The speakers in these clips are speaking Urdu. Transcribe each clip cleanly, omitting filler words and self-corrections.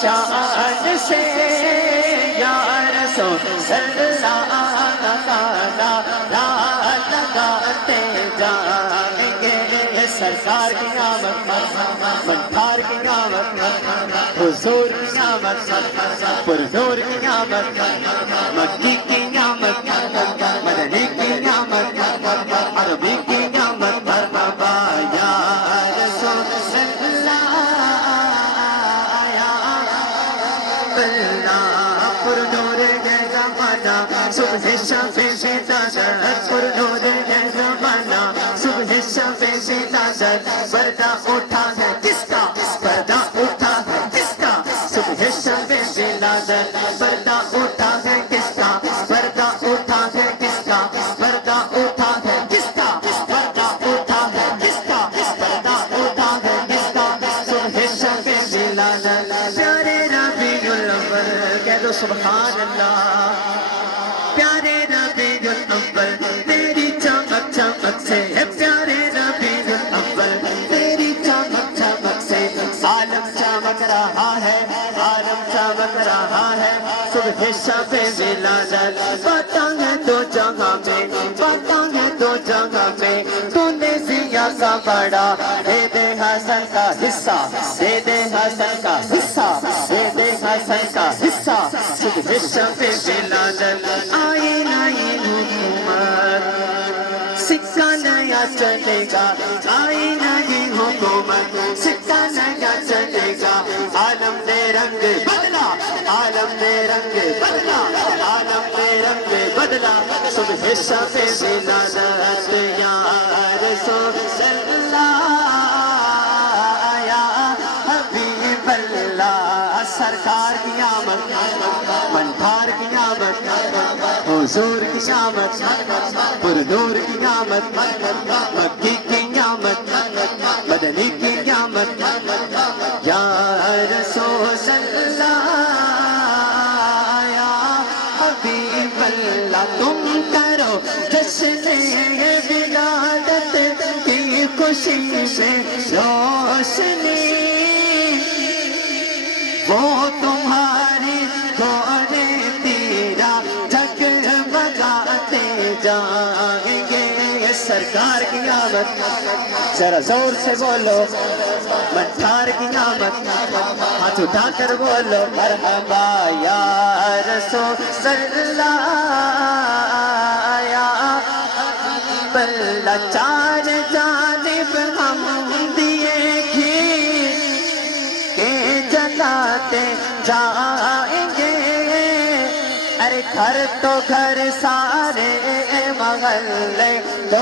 شان سے یا رسول اللہ کا نعرہ لگاتے جائیں گے، سرکار کی آمد منتھار کی آمد حضور کی آمد پرنور کی آمد مکی کی آمد مدنی کی آمد عربی کی آمد مرحبا یا رسول اللہ یا اللہ پرنور ہے زمانہ صبح شفیع بداعت پرنور ہے زمانہ صبح شفیع بداعت پردہ اٹھا ہے کس کا پردہ اٹھا ہے کس کا صبح شفیع بداعت پردہ اٹھا ہے کس کا پردہ اٹھا ہے کس کا پردہ اٹھا ہے کس کا پردہ اٹھا ہے کس کا پردہ اٹھا ہے کس کا صبح شفیع بداعت پیارے ربیع الاول کہہ دو سبحان اللہ پیارے ربیع الاول تیری چمک چمک سے ہے پیارے ربیع الاول تیری چمک چمک سے عالم چمک رہا ہے عالم چمک رہا ہے صبح شفیع ولادت پتہ ہے دو جگہ میں پتہ ہے دو جگہ میں تو نے ضیا کا بڑا دے دے حسن کا حصہ دے دے حسن کا حصہ دے دے حسن کا حصہ صبح شفیع ولادت آئی نئی حکومت سکہ نیا چلے گا آئی نئی حکومت سکہ نیا چلے گا عالم نے رنگ بدلا عالم نے رنگ بدلا عالم نے رنگ بدلا صبح شفیع ولادت یا رسول اللہ یا حبیب اللہ سرکار کی آمد منتھار کی آمد حضور کی آمد پرنور کی آمد مکی کی آمد مدنی کی آمد یا رسول اللہ یا حبیب اللہ تم کرو جشن ولادت کی خوشی سے روشنی وہ تمہاری گھوڑے تیرا جگمگاتے جائیں گے سرکار کی آمد ذرا زور سے بولو منتھار کی آمد ہاتھ اٹھا کر بولو مرحبا یا رسول اللہ یا حبیب اللہ چار جانب ہم دیے گھیر کے جلاتے جائیں گے ارے گھر تو گھر سارے محلے تو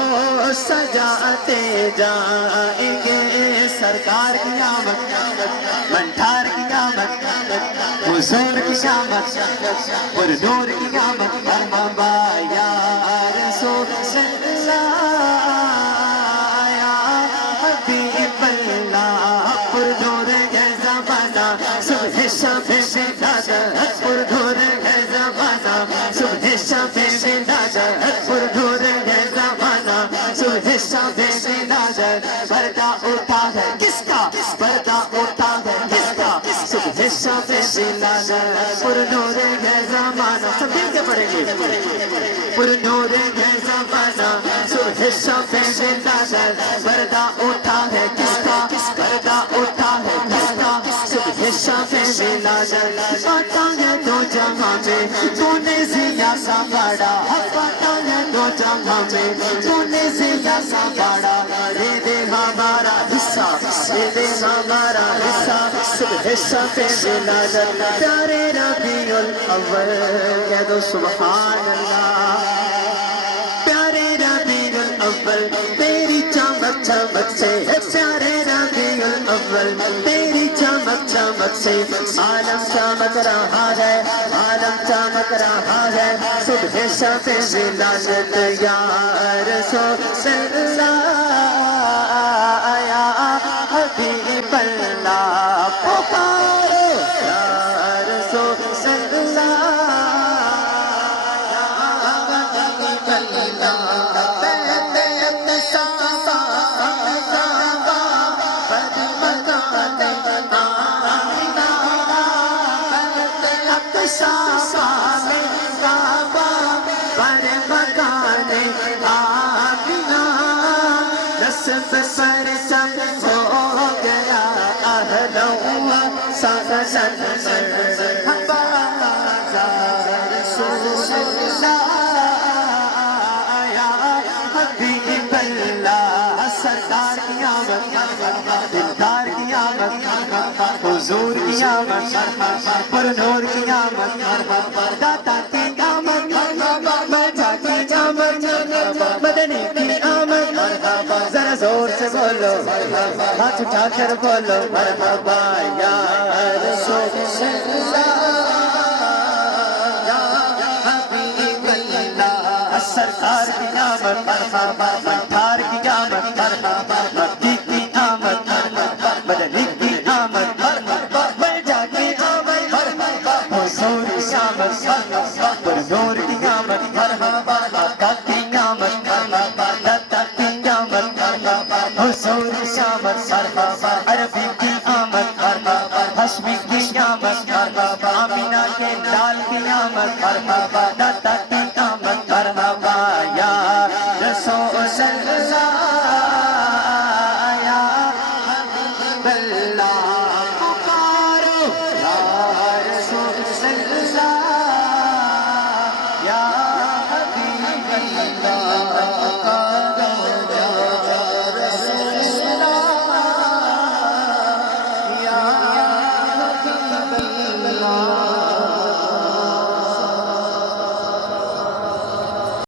سجاتے جائیں گے سرکار کی آمد منتھار کی آمد حضور کی آمد پرنور کی آمد مرحبا یا رسول اللہ یا حبیب اللہ پرنور ہے زمانہ صبح شفیع بداعت پرنور ہے زمانہ صبح شفیع بداعت پرنور ہے زمانہ صبح شفیع بداعت پردہ اٹھا ہے کس کا پردہ اٹھا ہے کس کا صبح شفیع بداعت پرنور ہے زمانہ سب مل کے پڑھیں گے پرنور ہے زمانہ صبح شفیع بداعت پردہ اٹھا ہے کس کا پردہ اٹھا ہے کس کا صبح شفیع ولادت پتہ ہے دو جگہ میں تو نے ضیا کا بڑا پتہ ہے دو جگہ میں تو نے ضیا کا بڑا دے دے ہمارا حصہ دے دے ہمارا حصہ صبح شفیع ولادت پیارے ربیع الاول کہہ دو سبحان اللہ پیارے ربیع الاول تیری چمک چمک سے ہے پیارے ربیع الاول تیری چمک چمک سے عالم چمک رہا ہے عالم چمک رہا ہے صبح شفیع ولادت یا رسول اللہ یا حبیب اللہ پکارو یا رسول اللہ یا حبیب اللہ سب ہو گیا اہلا و سہلا بازار رسول اللہ یا حبیب اللہ سرکار کی آمد دلدار کی آمد حضور کی آمد پر نور کی آمد داتا کی آمد مرجا کی آمد مدنی کی آمد ذرا زور سے بولو ہاتھ اٹھا کر بولو مرحبا یا رسول اللہ یا حبیب اللہ سرکار کی آمد مٹھار کی آمد مکی کی آمد مدنی کی آمد مرجا کی آمد حضور کی آمد پر نور کی آمد آقا کی آمد داتا کی آمد حضور کی آمد عربی کی آمد ہاشمی کی آمد آمینہ کے لال کی آمد داتا کی آمد مرحبا یا رسول اللہ